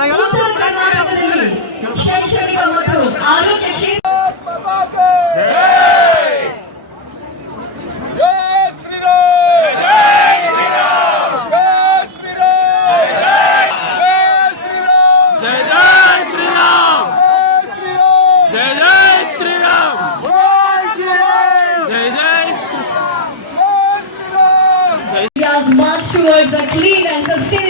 ಉತ್ತರ ಕರ್ನಾಟಕದಲ್ಲಿ ಶೈಕ್ಷಣಿಕ ಮತ್ತು ಆರೋಗ್ಯ ಕ್ಷೇತ್ರ ಜೈ ಶ್ರೀರಾಮ್ ಜೈ ಶ್ರೀರಾಮ್ ಜೈ ಶ್ರೀರಾಮ್ ಜೈ ಶ್ರೀರಾಮ್ ಜಯ ಜಯ ಶ್ರೀರಾಮ್ ಜೈ ಶ್ರೀರಾಮ್ ಜಯ ಜಯ Shri India's march towards a clean and sustainable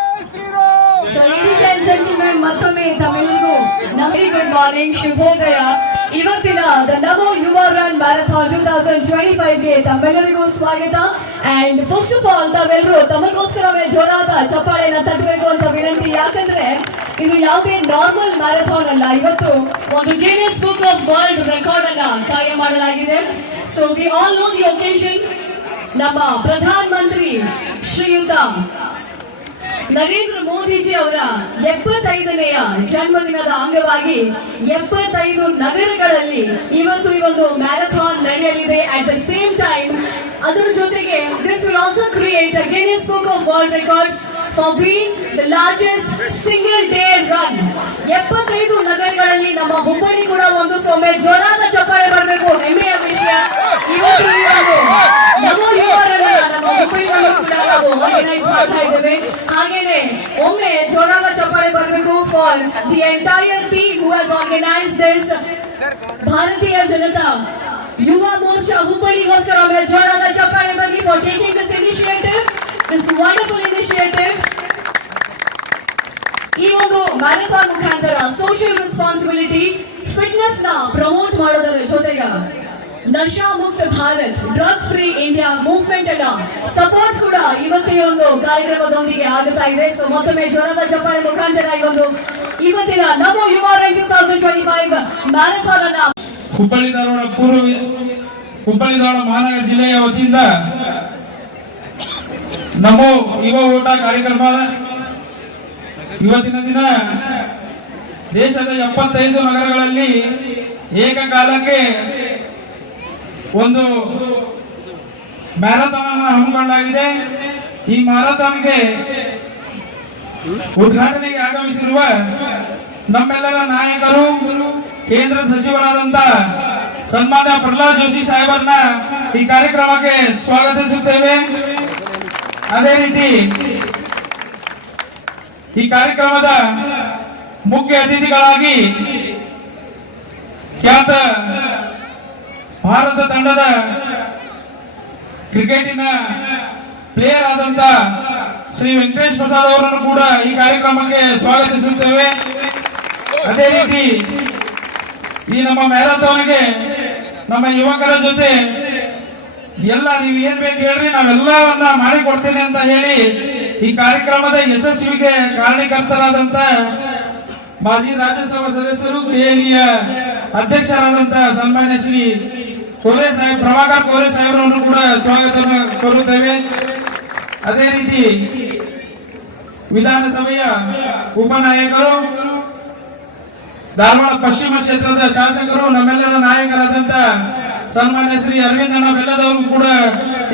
so ladies and ಮತ್ತೊಮ್ಮೆ ತಮ್ಮೆಲ್ಲರಿಗೂ ವೆರಿ ಗುಡ್ ಮಾರ್ನಿಂಗ್ ಶುಭೋದಯ. ಇವತ್ತಿನ the Namo Yuva run marathon two thousand twenty ಫೈವ್ಗೆ ತಮ್ಮೆಲ್ಲರಿಗೂ ಸ್ವಾಗತ. ಅಂಡ್ ಫಸ್ಟ್ ಆಫ್ ಆಲ್ ತಾವೆಲ್ಲರೂ ತಮಗೋಸ್ಕರವೇ ಜೋರಾದ ಚಪ್ಪಾಳೆನ ತಟ್ಟಬೇಕು ಅಂತ ವಿನಂತಿ. ಯಾಕಂದ್ರೆ ಇದು ಯಾವುದೇ ನಾರ್ಮಲ್ ಮ್ಯಾರಥಾನ್ ಅಲ್ಲ. ಇವತ್ತು ಒಂದು Guinness book of world record ಅನ್ನ ಕಾರ್ಯ ಮಾಡಲಾಗಿದೆ. So we all know the occasion ನಮ್ಮ ಪ್ರಧಾನ ಮಂತ್ರಿ ಶ್ರೀಯುತ ನರೇಂದ್ರ ಮೋದಿಜಿ ಅವರ ಎಪ್ಪತ್ತೈದನೆಯ ಜನ್ಮದಿನದ ಅಂಗವಾಗಿ ಎಪ್ಪತ್ತೈದು ನಗರಗಳಲ್ಲಿ ಇವತ್ತು ಈ ಒಂದು ಮ್ಯಾರಥಾನ್ ನಡೆಯಲಿದೆ. ಅಟ್ ದ ಸೇಮ್ ಟೈಮ್ ಅದರ ಜೊತೆಗೆ this will also create a Guinness book of world records for being the largest single day run ಎಪ್ಪತ್ತೈದು ನಗರಗಳಲ್ಲಿ ನಮ್ಮ ಹುಬ್ಬಳ್ಳಿ ಕೂಡ ಒಂದು ಸೊಮ್ಮೆ ಜೋರಾದ ಚಪ್ಪಾಳೆ ಬರಬೇಕು. ಹೆಮ್ಮೆಯ ವಿಷಯ. ಇವತ್ತು ಈ ಒಂದು ನಮೋ ಯುವರನ್ನ ನಮ್ಮ ಹುಬ್ಬಳ್ಳಿಗಳು ಕೂಡ ನಾವು ಆರ್ಗನೈಸ್ ಮಾಡ್ತಾ ಇದ್ದೇವೆ ಹಾಗೇನೆ ಒಮ್ಮೆ ಜೋರಾದ ಚಪ್ಪಾಳೆ ಬರಬೇಕು for the entire team who has organise this Bharatiya Janata Yuva Morcha ಹುಬ್ಬಳ್ಳಿಗೋಸ್ಕರ ಒಮ್ಮೆ ಜೋರಾದ ಚಪ್ಪಾಳೆ ಬರಲಿ for taking this initiative this wonderful initiative ಈ ಒಂದು ಮ್ಯಾರಥಾನ್ ಮುಖಾಂತರ ಸೋಷಿಯಲ್ ರೆಸ್ಪಾನ್ಸಿಬಿಲಿಟಿ ಫಿಟ್ನೆಸ್ನ ಪ್ರಮೋಟ್ ಮಾಡೋದರ ಜೊತೆಗೆ Nasha Mukt Bharat drug free India movement ಅನ್ನ ಸಪೋರ್ಟ್ ಕೂಡ ಇವತ್ತಿನ ಒಂದು ಕಾರ್ಯಕ್ರಮದೊಂದಿಗೆ ಆಗುತ್ತಾ ಇದೆ. ಸೊ ಮತ್ತೊಮ್ಮೆ ಜ್ವರದ ಚಪ್ಪಾಳೆ ಮುಖಾಂತರ ಇವೊಂದು ಇವತ್ತಿನ Namo Yuva run two thousand twenty five marathon ಅನ್ನ ಹುಬ್ಬಳ್ಳಿ ಧಾರವಾಡ ಪೂರ್ವ, ಹುಬ್ಬಳ್ಳಿ ಧಾರವಾಡ ಮಹಾನಗರ ಜಿಲ್ಲೆಯ ವತಿಯಿಂದ ನಮೋ ಯುವ ಓಟ ಕಾರ್ಯಕ್ರಮ ಇವತ್ತಿನ ದಿನ ದೇಶದ ಎಪ್ಪತ್ತೈದು ನಗರಗಳಲ್ಲಿ ಏಕಕಾಲಕ್ಕೆ ಒಂದು ಮ್ಯಾರಥಾನ್ ಅನ್ನು ಹಮ್ಮಿಕೊಂಡಾಗಿದೆ. ಈ ಮ್ಯಾರಥಾನ್ಗೆ ಉದ್ಘಾಟನೆಗೆ ಆಗಮಿಸಿರುವ ನಮ್ಮೆಲ್ಲರ ನಾಯಕರು, ಕೇಂದ್ರ ಸಚಿವರಾದಂತ ಸನ್ಮಾನ್ಯ ಪ್ರಹ್ಲಾದ್ ಜೋಶಿ ಸಾಹೇಬರನ್ನ ಈ ಕಾರ್ಯಕ್ರಮಕ್ಕೆ ಸ್ವಾಗತಿಸುತ್ತೇವೆ. ಅದೇ ರೀತಿ ಈ ಕಾರ್ಯಕ್ರಮದ ಮುಖ್ಯ ಅತಿಥಿಗಳಾಗಿ ಖ್ಯಾತ ಭಾರತ ತಂಡದ ಕ್ರಿಕೆಟಿನ ಪ್ಲೇಯರ್ ಆದಂತ ಶ್ರೀ ವೆಂಕಟೇಶ್ ಪ್ರಸಾದ್ ಅವರನ್ನು ಕೂಡ ಈ ಕಾರ್ಯಕ್ರಮಕ್ಕೆ ಸ್ವಾಗತಿಸುತ್ತೇವೆ. ಅದೇ ರೀತಿ ಈ ನಮ್ಮ ಮ್ಯಾರಥಾನ್ಗೆ ನಮ್ಮ ಯುವಕರ ಜೊತೆ ಎಲ್ಲ ನೀವು ಏನ್ ಬೇಕು ಹೇಳ್ರಿ, ನಾವೆಲ್ಲವನ್ನ ಮಾಡಿಕೊಡ್ತೇನೆ ಅಂತ ಹೇಳಿ ಈ ಕಾರ್ಯಕ್ರಮದ ಯಶಸ್ವಿಗೆ ಕಾರಣಕರ್ತರಾದಂತ ಮಾಜಿ ರಾಜ್ಯಸಭಾ ಸದಸ್ಯರು, ಗೃಹಿಣಿಯ ಅಧ್ಯಕ್ಷರಾದಂತಹ ಸನ್ಮಾನ್ಯ ಶ್ರೀ ಕೋರೆ ಸಾಹೇಬ್, ಪ್ರಭಾಕರ್ ಕೋರೆ ಸಾಹೇಬ್ರನ್ನು ಕೂಡ ಸ್ವಾಗತ ಕೋರುತ್ತೇವೆ. ಅದೇ ರೀತಿ ವಿಧಾನಸಭೆಯ ಉಪನಾಯಕರು, ಧಾರವಾಡ ಪಶ್ಚಿಮ ಕ್ಷೇತ್ರದ ಶಾಸಕರು, ನಮ್ಮೆಲ್ಲರ ನಾಯಕರಾದಂತ ಸನ್ಮಾನ್ಯ ಶ್ರೀ ಅಣ್ಣ ಬೆಲ್ಲದವರು ಕೂಡ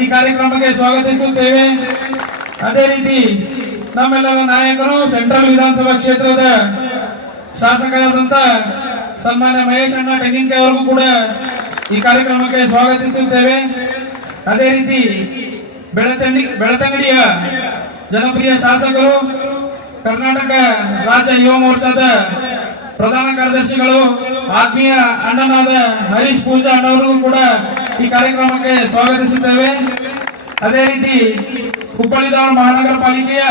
ಈ ಕಾರ್ಯಕ್ರಮಕ್ಕೆ ಸ್ವಾಗತಿಸುತ್ತೇವೆ. ಅದೇ ರೀತಿ ನಮ್ಮೆಲ್ಲರ ನಾಯಕರು, ಸೆಂಟ್ರಲ್ ವಿಧಾನಸಭಾ ಕ್ಷೇತ್ರದ ಶಾಸಕರಾದಂತ ಸನ್ಮಾನ್ಯ ಮಹೇಶ್ ಅಣ್ಣ ಕೂಡ ಈ ಕಾರ್ಯಕ್ರಮಕ್ಕೆ ಸ್ವಾಗತಿಸುತ್ತೇವೆ. ಅದೇ ರೀತಿ ಬೆಳತಂಡಿ ಬೆಳತಂಗಡಿಯ ಜನಪ್ರಿಯ ಶಾಸಕರು, ಕರ್ನಾಟಕ ರಾಜ್ಯ ಯುವ ಮೋರ್ಚಾದ ಪ್ರಧಾನ ಕಾರ್ಯದರ್ಶಿಗಳು, ಆತ್ಮೀಯ ಅಣ್ಣನಾದ ಹರೀಶ್ ಪೂಜಾ ಅಣ್ಣವರಿಗೂ ಕೂಡ ಈ ಕಾರ್ಯಕ್ರಮಕ್ಕೆ ಸ್ವಾಗತಿಸುತ್ತೇವೆ. ಅದೇ ರೀತಿ ಹುಬ್ಬಳ್ಳಿ ಧಾರವಾಡ ಮಹಾನಗರ ಪಾಲಿಕೆಯ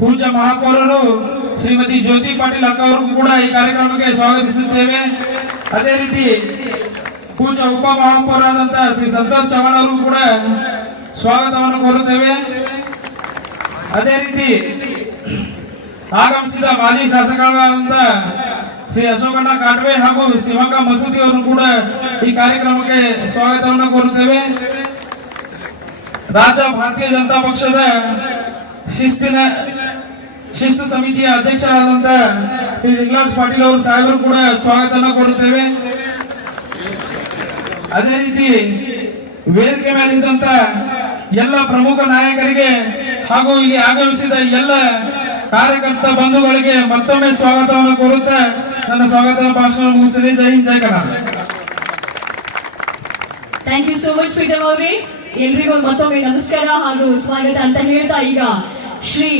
ಪೂಜಾ ಮಹಾಪೌರರು ಶ್ರೀಮತಿ ಜ್ಯೋತಿ ಪಾಟೀಲ್ ಅಕ್ಕ ಕೂಡ ಈ ಕಾರ್ಯಕ್ರಮಕ್ಕೆ ಸ್ವಾಗತಿಸುತ್ತೇವೆ. ಅದೇ ರೀತಿ ಪೂಜಾ ಉಪ ಮಹಾಪೌರಾದಂತ ಶ್ರೀ ಸಂತೋಷ್ ಚವ್ಹಾಣ್ ಕೂಡ ಸ್ವಾಗತವನ್ನು ಕೋರುತ್ತೇವೆ. ಅದೇ ರೀತಿ ಆಗಮಿಸಿದ ಮಾಜಿ ಶಾಸಕರಾದಂತ ಶ್ರೀ ಅಶೋಕಣ್ಣ ಕಾಟ್ವೆ ಹಾಗೂ ಶಿವಕ ಮಸೂದಿ ಅವರು ಕೂಡ ಈ ಕಾರ್ಯಕ್ರಮಕ್ಕೆ ಸ್ವಾಗತವನ್ನು ಕೋರುತ್ತೇವೆ. ರಾಜ್ಯ ಭಾರತೀಯ ಜನತಾ ಪಕ್ಷದ ಶಿಸ್ತಿನ ಶಿಸ್ತು ಸಮಿತಿಯ ಅಧ್ಯಕ್ಷರಾದಂತ ಶ್ರೀ ಲಿಂಗರಾಜ್ ಪಾಟೀಲ್ ಅವರು ಸಾಹೇಬರು ಕೂಡ ಸ್ವಾಗತವನ್ನು ಕೋರುತ್ತೇವೆ. ಅದೇ ರೀತಿ ವೇದಿಕೆ ಮೇಲಿದ್ದಂತ ಎಲ್ಲ ಪ್ರಮುಖ ನಾಯಕರಿಗೆ ಹಾಗೂ ಇಲ್ಲಿ ಆಗಮಿಸಿದ ಎಲ್ಲ ಕಾರ್ಯಕರ್ತ ಬಂಧುಗಳಿಗೆ ಮತ್ತೊಮ್ಮೆ ಸ್ವಾಗತವನ್ನು ಕೋರುತ್ತಾ ನನ್ನ ಸ್ವಾಗತ ಭಾಷಣ ಮುಗಿಸ್ತೇನೆ. Jai Hind, Jai Karnataka. Thank you so much Preetam ಅವರೇ. ಎಲ್ರಿಗೂ ಮತ್ತೊಮ್ಮೆ ನಮಸ್ಕಾರ ಹಾಗೂ ಸ್ವಾಗತ ಅಂತ ಹೇಳ್ತಾ ಈಗ ಶ್ರೀ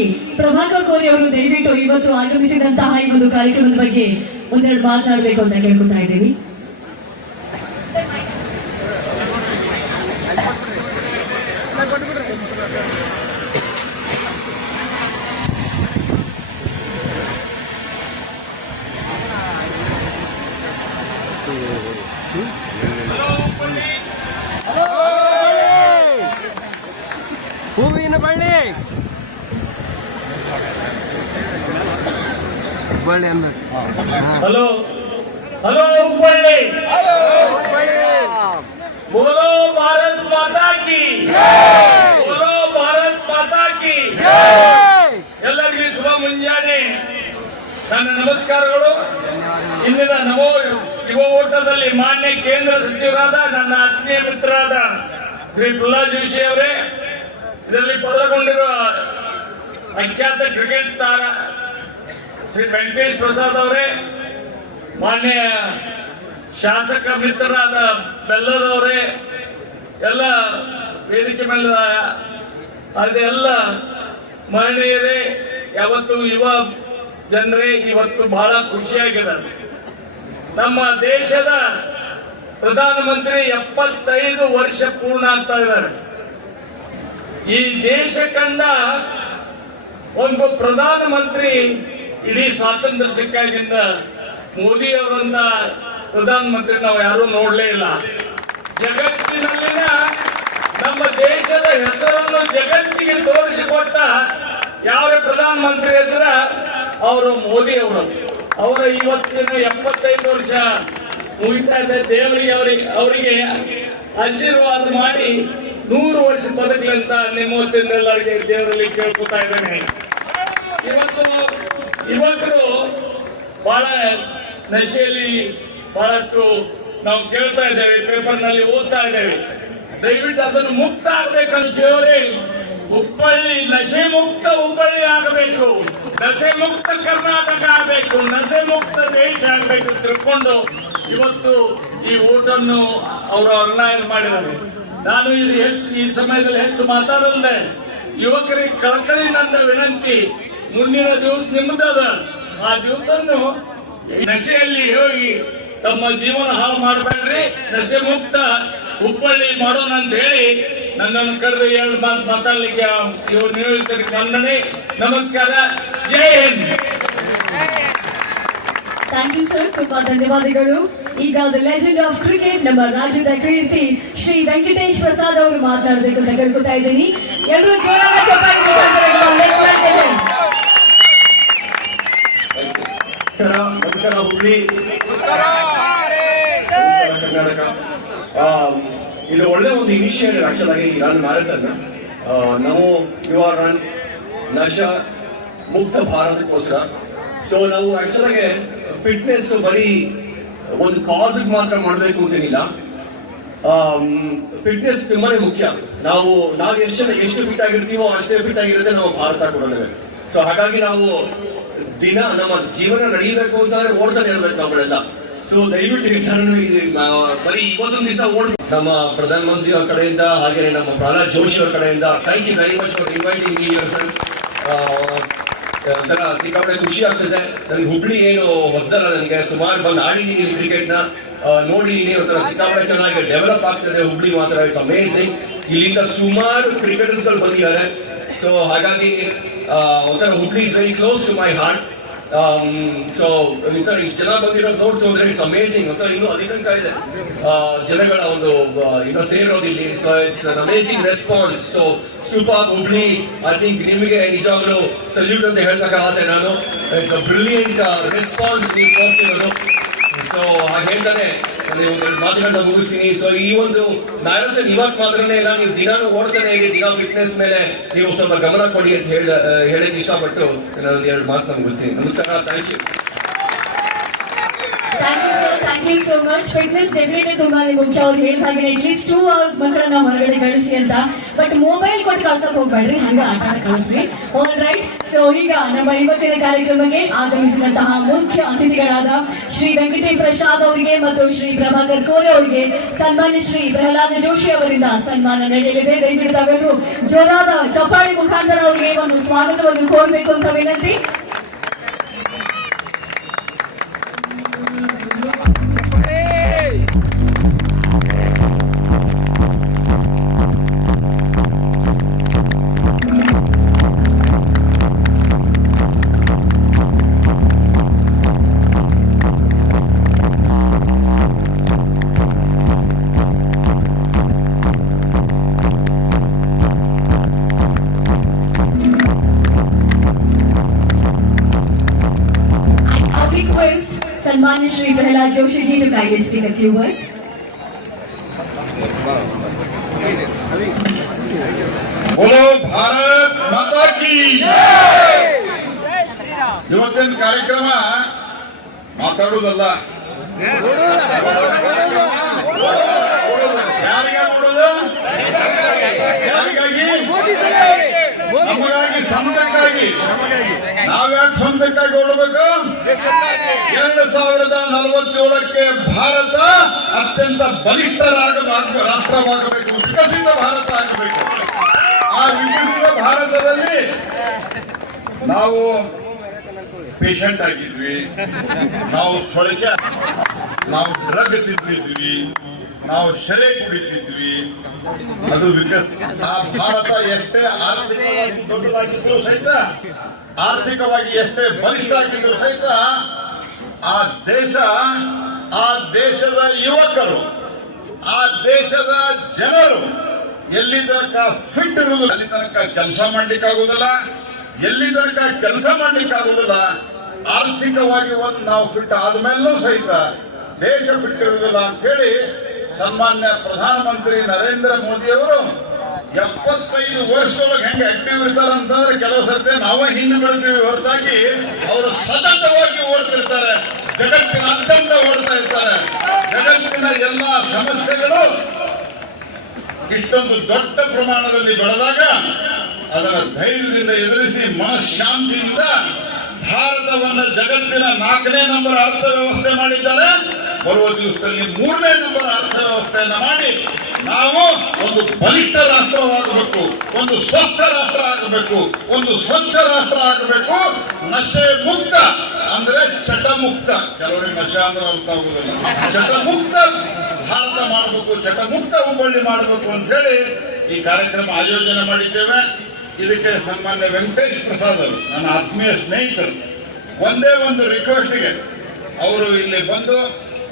ಪ್ರಭಾಕರ್ ಕೋರಿ ಅವರು ದಯವಿಟ್ಟು ಇವತ್ತು ಆಗಮಿಸಿದಂತಹ ಈ ಒಂದು ಕಾರ್ಯಕ್ರಮದ ಬಗ್ಗೆ ಒಂದೆರಡು ಮಾತನಾಡಬೇಕು ಅಂತ ಕೇಳ್ಕೊತಾ ಇದ್ದೀನಿ. ಬಳ್ಳಿ ಅನ್ಬೇಕು ಹಲೋ ಹಲೋ ಹುಬ್ಬಳ್ಳಿ. ಕಿ. ಬೋಲೋ ಭಾರತ್ ಮಾತಾ ಕಿ. ಎಲ್ಲರಿಗೂ ಶುಭ ಮುಂಜಾನೆ. ನನ್ನ ನಮಸ್ಕಾರಗಳು. ಇಂದಿನ ನಮೋ ಯುವ ಓಟದಲ್ಲಿ ಮಾನ್ಯ ಕೇಂದ್ರ ಸಚಿವರಾದ ನನ್ನ ಆತ್ಮೀಯ ಮಿತ್ರರಾದ ಶ್ರೀ ಪ್ರಹ್ಲಾದ್ ಜೋಶಿ ಅವರೇ. ಇದರಲ್ಲಿ ಪಾಲ್ಗೊಂಡಿರುವ ಅಖ್ಯಾತ ಕ್ರಿಕೆಟ್ ತಾರ ಶ್ರೀ ವೆಂಕಟೇಶ್ ಪ್ರಸಾದ್ ಅವರೇ, ಮಾನ್ಯ ಶಾಸಕ ಮಿತ್ರರಾದ ಬೆಲ್ಲದವರೇ ಎಲ್ಲ ವೇದಿಕೆ ಮೇಲೆ ಅದೇ ಎಲ್ಲ ಮಹಿಳೆಯರೇ ಯಾವತ್ತು ಯುವ ಜನರೇ ಇವತ್ತು ಬಹಳ ಖುಷಿಯಾಗಿದ್ದಾರೆ. ನಮ್ಮ ದೇಶದ ಪ್ರಧಾನಮಂತ್ರಿ ಎಪ್ಪತ್ತೈದು ವರ್ಷ ಪೂರ್ಣ ಆಗ್ತಾ ಇದ್ದಾರೆ. ಈ ದೇಶ ಕಂಡ ಒಬ್ಬ ಪ್ರಧಾನಮಂತ್ರಿ ಇಡೀ ಸ್ವಾತಂತ್ರ್ಯ ಸಿಕ್ಕಾಗಿಂದ ಮೋದಿ ಅವರಂತ ಪ್ರಧಾನಮಂತ್ರಿ ನಾವು ಯಾರೂ ನೋಡಲೇ ಇಲ್ಲ. ಜಗತ್ತಿನಲ್ಲಿನ ನಮ್ಮ ದೇಶದ ಹೆಸರನ್ನು ಜಗತ್ತಿಗೆ ತೋರಿಸಿಕೊಟ್ಟ ಯಾವ ಪ್ರಧಾನಮಂತ್ರಿ ಅಂದ್ರ ಅವರು ಮೋದಿ ಅವರು. ಅವರ ಇವತ್ತಿನ ಎಪ್ಪತ್ತೈದು ವರ್ಷ ಮುಗಿತಾ ಇದೆ. ದೇವರಿಗೆ ಅವರಿಗೆ ಅವರಿಗೆ ಆಶೀರ್ವಾದ ಮಾಡಿ ನೂರು ವರ್ಷ ಬದುಕಲಂತ ನಿಮ್ಮ ಎಲ್ಲರಿಗೆ ದೇವರಲ್ಲಿ ಕೇಳ್ಕೊತಾ ಇದ್ದೇನೆ. ಇವತ್ತು ಯುವಕರು ಬಹಳ ನಶೆಯಲ್ಲಿ ಬಹಳಷ್ಟು ನಾವು ಕೇಳ್ತಾ ಇದ್ದೇವೆ, ಪೇಪರ್ನಲ್ಲಿ ಓದ್ತಾ ಇದ್ದೇವೆ. ದಯವಿಟ್ಟು ಅದನ್ನು ಮುಕ್ತ ಆಗ್ಬೇಕಂತ ಶಿವರೇ ಹುಬ್ಬಳ್ಳಿ ನಶೆ ಮುಕ್ತ ಹುಬ್ಬಳ್ಳಿ ಆಗಬೇಕು. ನಶೆ ಮುಕ್ತ ಕರ್ನಾಟಕ ಆಗಬೇಕು ನಶೆ ಮುಕ್ತ ದೇಶ ಆಗಬೇಕು ತಿಳ್ಕೊಂಡು ಇವತ್ತು ಈ ಊಟನ್ನು ಅವರು ಆರ್ಗನೈಸ್ ಮಾಡಿದ್ದಾರೆ. ನಾನು ಹೆಚ್ಚು, ಈ ಸಮಯದಲ್ಲಿ ಹೆಚ್ಚು ಮಾತಾಡಲ್ದೆ ಯುವಕರಿಗೆ ಕಳಕಳಿ ನನ್ನ ವಿನಂತಿ ಮುಂದಿನ ದಿವಸ ನಿಮ್ಮದಾದ. ಆ ದಿವಸನ್ನು ನಶೆಯಲ್ಲಿ ಹೋಗಿ ತಮ್ಮ ಜೀವನ ಹಾಳು ಮಾಡಬೇಡ್ರಿ. ನಶೆ ಮುಕ್ತ ಹುಬ್ಬಳ್ಳಿ ಮಾಡೋಣ ಅಂತ ಹೇಳಿ ನನ್ನನ್ನು ಕರೆದು ಎರಡು ಮಾತು ಮಾತಾಡ್ಲಿಕ್ಕೆ ಇವರು ನಿಯೋಜಿತರಿಗೆ ವಂದನೆ, ನಮಸ್ಕಾರ, Jai Hind. Thank you sir ತುಂಬಾ ಧನ್ಯವಾದಗಳು. ಈಗ ದ ಲೆಜೆಂಡ್ ಆಫ್ ಕ್ರಿಕೆಟ್ ನಮ್ಮ ರಾಜ್ಯದ ಕೀರ್ತಿ ಶ್ರೀ ವೆಂಕಟೇಶ್ ಪ್ರಸಾದ್ ಅವರು ಮಾತನಾಡಬೇಕು ಅಂತ ಕೇಳ್ಕೊತಾ ಇದ್ದೀನಿ. ಎಲ್ಲರೂ ಅಕ್ಷರ ನಮಸ್ಕಾರ ಹುಬ್ಳಿ. ಕರ್ನಾಟಕ. ಇದು ಒಳ್ಳೆ ಒಂದು ಇನಿಷಿಯೇಟಿವ್ ಆಕ್ಚುಲ್ ನಾನು ಮ್ಯಾರಥಾನ್ ನಾವು ಯುವ ರನ್ ನಶಾ ಮುಕ್ತ ಭಾರತಕ್ಕೋಸ್ಕರ. ಸೊ ನಾವು ಆಕ್ಚುಲ್ ಫಿಟ್ನೆಸ್ ಬರೀ ಒಂದು ಕಾಸ್ ಮಾತ್ರ ಮಾಡಬೇಕು ಅಂತೇನಿಲ್ಲ. ಫಿಟ್ನೆಸ್ ತುಂಬಾನೇ ಮುಖ್ಯ. ನಾವು ನಾವು ಎಷ್ಟು ಎಷ್ಟು ಫಿಟ್ ಆಗಿರ್ತೀವೋ ಅಷ್ಟೇ ಫಿಟ್ ಆಗಿರುತ್ತೆ ನಾವು ಭಾರತ ಕೂಡ. ಸೊ, ಹಾಗಾಗಿ ನಾವು ದಿನ ನಮ್ಮ ಜೀವನ ನಡೀಬೇಕು ಅಂತಂದ್ರೆ ಓಡ್ತಾನೆ ಇರ್ಬೇಕು ನಾವುಗಳೆಲ್ಲ ಸೊ ದಯವಿಟ್ಟು ಬರೀ ಇವತ್ತೊಂದು ದಿವಸ ಓಡ್ ನಮ್ಮ ಪ್ರಧಾನ ಮಂತ್ರಿ ಅವ್ರ ಕಡೆಯಿಂದ ಹಾಗೆ ನಮ್ಮ ಪ್ರಹ್ಲಾದ್ ಜೋಶಿ ಅವ್ರ ಕಡೆಯಿಂದ thank you very much for inviting me your ಒಂಥರ ಸಿಕ್ಕಾಪಟ್ಟೆ ಖುಷಿ ಆಗ್ತಿದೆ. ನನಗೆ ಹುಬ್ಳಿ ಏನು ಹೊಸದಲ್ಲ ನನಗೆ. ಸುಮಾರು ಬಂದು ಆಡಿದ್ದೀನಿ ಕ್ರಿಕೆಟ್ನ ನೋಡಿದ್ದೀನಿ ಒಂಥರ ಸಿಕ್ಕಾಪಟ್ಟೆ ಚೆನ್ನಾಗಿ ಡೆವಲಪ್ ಆಗ್ತಿದೆ. ಹುಬ್ಳಿ ಮಾತ್ರ ಇಟ್ಸ್ ಅಮೇಸಿಂಗ್ ಇಲ್ಲಿಂದ ಸುಮಾರು ಕ್ರಿಕೆಟರ್ಸ್ಗಳು ಬಂದಿದ್ದಾರೆ. ಸೊ ಹಾಗಾಗಿ ಒಂಥರ Hubli is very close to my heart so ತರ ಇಷ್ಟು ಜನ ಬಂದಿರೋದು ನೋಡ್ತು ಅಂದ್ರೆ ಇಟ್ಸ್ ಅಮೇಸಿಂಗ್ ಅಂತ ಇನ್ನೂ ಅಧಿಕಂಕ ಇದೆ. ಜನಗಳ ಒಂದು ಇನ್ನೂ ಸೇರೋದು ಇಲ್ಲಿ. So it's amazing response so super Hubli I think ನಿಮಗೆ ನಿಜವಾಗ್ಲೂ ಸಲ್ಯೂಟ್ ಅಂತ ಹೇಳ್ಬೇಕಾಗತ್ತೆ ನಾನು. ಇಟ್ಸ್ ಅ ಬ್ರಿಲಿಯಂಟ್ ರೆಸ್ಪಾನ್ಸ್ ನೀವು ಸೊ ಹಾಗೆ ಹೇಳ್ತಾನೆ. ಮಾತುಗಳನ್ನ ಮುಗಿಸ್ತೀನಿ. ಸೊ ಈ ಒಂದು ನಾನು ಇವತ್ತು ಮಾತ್ರನೇ ಇಲ್ಲ ನೀವು ದಿನಾನು ಓಡ್ತಾನೆ ಹೇಗೆ ದಿನ ಫಿಟ್ನೆಸ್ ಮೇಲೆ ನೀವು ಸ್ವಲ್ಪ ಗಮನ ಕೊಡಿ ಅಂತ ಹೇಳ ಹೇಳಕ್ ಇಷ್ಟಪಟ್ಟು ನಾನು ಎರಡು ಮಾತನ್ನ ಮುಗಿಸ್ತೀನಿ. ನಮಸ್ಕಾರ thank you thank you so much fitness definitely ತುಂಬಾನೇ ಮುಖ್ಯ. ಅವ್ರು ಹೇಳ್ದಾಗೆ ಅಟ್ಲೀಸ್ಟ್ ಟೂ ಅವರ್ಸ್ ಮಕ್ಕಳನ್ನ ಹೊರಗಡೆ ಕಳಿಸಿ ಅಂತ. ಬಟ್ ಮೊಬೈಲ್ ಕೊಟ್ಟು ಕಳ್ಸಕ್ ಹೋಗ್ಬೇಡ್ರಿ. ಹಂಗೆ ಆಟ ಆಡ ಕಳಿಸ್ರಿ. ಆಲ್ ರೈಟ್ ಸೊ ಈಗ ನಮ್ಮ ಇವತ್ತಿನ ಕಾರ್ಯಕ್ರಮಕ್ಕೆ ಆಗಮಿಸಿದಂತಹ ಮುಖ್ಯ ಅತಿಥಿಗಳಾದ ಶ್ರೀ ವೆಂಕಟೇಶ್ ಪ್ರಸಾದ್ ಅವರಿಗೆ ಮತ್ತು ಶ್ರೀ ಪ್ರಭಾಕರ್ ಕೋರೆ ಅವರಿಗೆ ಸನ್ಮಾನ್ಯ ಶ್ರೀ ಪ್ರಹ್ಲಾದ ಜೋಶಿ ಅವರಿಂದ ಸನ್ಮಾನ ನಡೆಯಲಿದೆ. ದಯವಿಟ್ಟು ತಾವೆಲ್ಲರೂ ಜೋರಾದ ಚಪ್ಪಾಳಿ ಮುಖಾಂತರ ಅವರಿಗೆ ಒಂದು ಸ್ವಾಗತವನ್ನು ಕೋರಬೇಕು ಅಂತ ವಿನಂತಿ. request Salman Shri Prahlad Joshi ji to kindly speak a few words. बोलो ಭಾರತ್ ಮಾತಾ ಕಿ ಇವತ್ತಿನ ಕಾರ್ಯಕ್ರಮ ಮಾತಾಡುವುದಲ್ಲ ಯಾರಿಗೆ ನೋಡುದು ಯಾರಿಗಾಗಿ ನಮಗಾಗಿ ಸ್ವಂತಕ್ಕಾಗಿ ನಾವ್ಯಾಕೆ ಸ್ವಂತಕ್ಕಾಗಿ ಓಡಬೇಕು ಎರಡು ಸಾವಿರದ ನಲವತ್ತೇಳಕ್ಕೆ ಭಾರತ ಅತ್ಯಂತ ಬಲಿಷ್ಠರಾಗಬೇಕು ರಾಷ್ಟ್ರವಾಗಬೇಕು ವಿಕಸಿತ ಭಾರತ ಆಗಬೇಕು. ಆ ವಿಕಸಿತ ಭಾರತದಲ್ಲಿ ನಾವು ಪೇಷಂಟ್ ಆಗಿದ್ವಿ. ನಾವು ಸೊಳಕೆ ನಾವು ಡ್ರಗ್ ತಿಂತಿದ್ವಿ. ನಾವು ಶರೆ ಕುಡಿತಿದ್ವಿ. ಅದು ವಿಕಸ ಆ ಭಾರತ ಎಷ್ಟೇ ಆರ್ಥಿಕವಾಗಿ ದೊಡ್ಡದಾಗಿದ್ರು ಸಹಿತ, ಆರ್ಥಿಕವಾಗಿ ಎಷ್ಟೇ ಬಲಿಷ್ಠ ಆಗಿದ್ರು ಸಹಿತ, ಆ ದೇಶ, ಆ ದೇಶದ ಯುವಕರು, ಆ ದೇಶದ ಜನರು ಎಲ್ಲಿ ತನಕ ಫಿಟ್ ಇರುವುದಿಲ್ಲ, ಅಲ್ಲಿ ತನಕ ಕೆಲಸ ಮಾಡ್ಲಿಕ್ಕೆ ಆಗುದಿಲ್ಲ ಎಲ್ಲಿ ತನಕ ಕೆಲಸ ಮಾಡ್ಲಿಕ್ಕೆ ಆಗುದಿಲ್ಲ ಆರ್ಥಿಕವಾಗಿ ಒಂದು ನಾವು ಫಿಟ್ ಆದ್ಮೇಲೂ ಸಹಿತ ದೇಶ ಫಿಟ್ ಅಂತ ಹೇಳಿ ಸನ್ಮಾನ್ಯ ಪ್ರಧಾನಮಂತ್ರಿ ನರೇಂದ್ರ ಮೋದಿ ಅವರು ಎಪ್ಪತ್ತೈದು ವರ್ಷದೊಳಗೆ ಹೆಂಗೆ ಆಕ್ಟಿವ್ ಇರ್ತಾರೆ ಅಂತಂದ್ರೆ ಕೆಲವು ಸರ್ತಿ ನಾವೇ ಹಿಂದೆ ಬೆಳಿತೀವಿ ಹೊರತಾಗಿ ಅವರು ಸತತವಾಗಿ ಓಡ್ತಿರ್ತಾರೆ. ಜಗತ್ತಿನಾದ್ಯಂತ ಓಡ್ತಾ ಇರ್ತಾರೆ. ಜಗತ್ತಿನ ಎಲ್ಲ ಸಮಸ್ಯೆಗಳು ಇಷ್ಟೊಂದು ದೊಡ್ಡ ಪ್ರಮಾಣದಲ್ಲಿ ಬೆಳೆದಾಗ ಅದರ ಧೈರ್ಯದಿಂದ ಎದುರಿಸಿ ಮನಃಶಾಂತಿಯಿಂದ ಭಾರತವನ್ನು ಜಗತ್ತಿನ ನಾಲ್ಕನೇ ನಂಬರ್ ಅರ್ಥವ್ಯವಸ್ಥೆ ಮಾಡಿದ್ದಾರೆ. ಬರುವ ದಿವಸದಲ್ಲಿ ಮೂರನೇ ನಂಬರ್ ಅರ್ಥವ್ಯವಸ್ಥೆಯನ್ನ ಮಾಡಿ, ನಾವು ಒಂದು ಬಲಿಷ್ಠ ರಾಷ್ಟ್ರವಾಗಬೇಕು, ಒಂದು ಸ್ವಸ್ಥ ರಾಷ್ಟ್ರ ಆಗಬೇಕು, ಒಂದು ಸ್ವಚ್ಛ ರಾಷ್ಟ್ರ ಆಗಬೇಕು, ನಶೆ ಮುಕ್ತ ಅಂದ್ರೆ ಚಟ ಮುಕ್ತ ಕೆಲವರಿಗೆ ನಶೆ ಅಂದ್ರೆ ಅರ್ಥ ಆಗುದಿಲ್ಲ ಚಟ ಮುಕ್ತ ಭಾರತ ಮಾಡಬೇಕು ಚಟ ಮುಕ್ತ ಹುಬ್ಬಳ್ಳಿ ಮಾಡಬೇಕು ಅಂತ ಹೇಳಿ ಈ ಕಾರ್ಯಕ್ರಮ ಆಯೋಜನೆ ಮಾಡಿದ್ದೇವೆ. ಇದಕ್ಕೆ ಸನ್ಮಾನ್ಯ ವೆಂಕಟೇಶ್ ಪ್ರಸಾದ್ ಅವರು, ನನ್ನ ಆತ್ಮೀಯ ಸ್ನೇಹಿತರು. ಒಂದೇ ಒಂದು ರಿಕ್ವೆಸ್ಟ್ಗೆ ಅವರು ಇಲ್ಲಿ ಬಂದು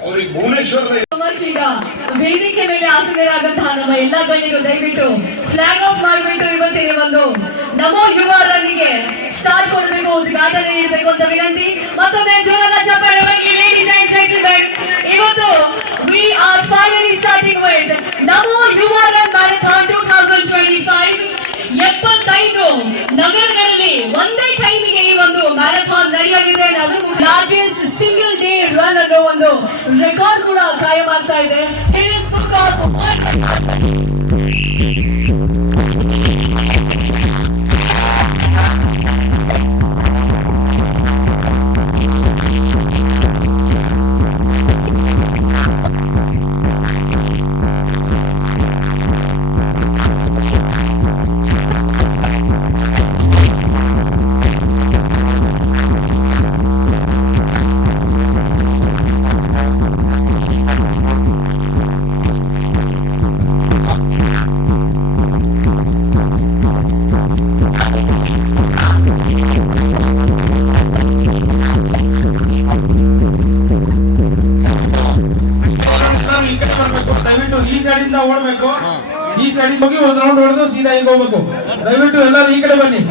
ಅವ್ರಿಗೆ ಭುವನೇಶ್ವರ ಈಗ ವೇದಿಕೆ ಮೇಲೆ ಆಸೀನರಾದಂತಹ ನಮ್ಮ ಎಲ್ಲಾ ಗಣ್ಯರು ದಯವಿಟ್ಟು ಫ್ಲಾಗ್ ಆಫ್ ಮಾಡಿಬಿಟ್ಟು ಇವತ್ತಿನ ಒಂದು ನಮೋ ಯುವ ರನ್ನಿಗೆ ಸ್ಟಾರ್ ಕೊಡಬೇಕು, ಉದ್ಘಾಟನೆ ನೀಡಬೇಕು ಅಂತ ವಿನಂತಿ. ಮತ್ತೊಮ್ಮೆ ಜೋರದ ಚಪ್ಪಾಳೆ ಬರಲಿ ಲೇಡೀಸ್ ಅಂಡ್ ಜೆಂಟಲ್ಮೆನ್ ಇವತ್ತು we are finally starting with Namo Yuva run marathon two thousand twenty five ಎಪ್ಪತ್ತೈದು ನಗರಗಳಲ್ಲಿ ಒಂದೇ ಟೈಮಿಗೆ ಈ ಒಂದು ಮ್ಯಾರಥಾನ್ ನಡೆಯಲಿದೆ. ಲಾರ್ಜೆಸ್ಟ್ ಸಿಂಗಲ್ ಡೇ ರನ್ ಅನ್ನೋ ಒಂದು ರೆಕಾರ್ಡ್ ಕೂಡ ಕಾಯಮಾಗ್ತಾ ಇದೆ. ಹೊಡೆದು ಸೀದಾ ಹಿಂಗ್ ಹೋಗ್ಬೇಕು. ದಯವಿಟ್ಟು ಎಲ್ಲರೂ ಈ ಕಡೆ ಬನ್ನಿ.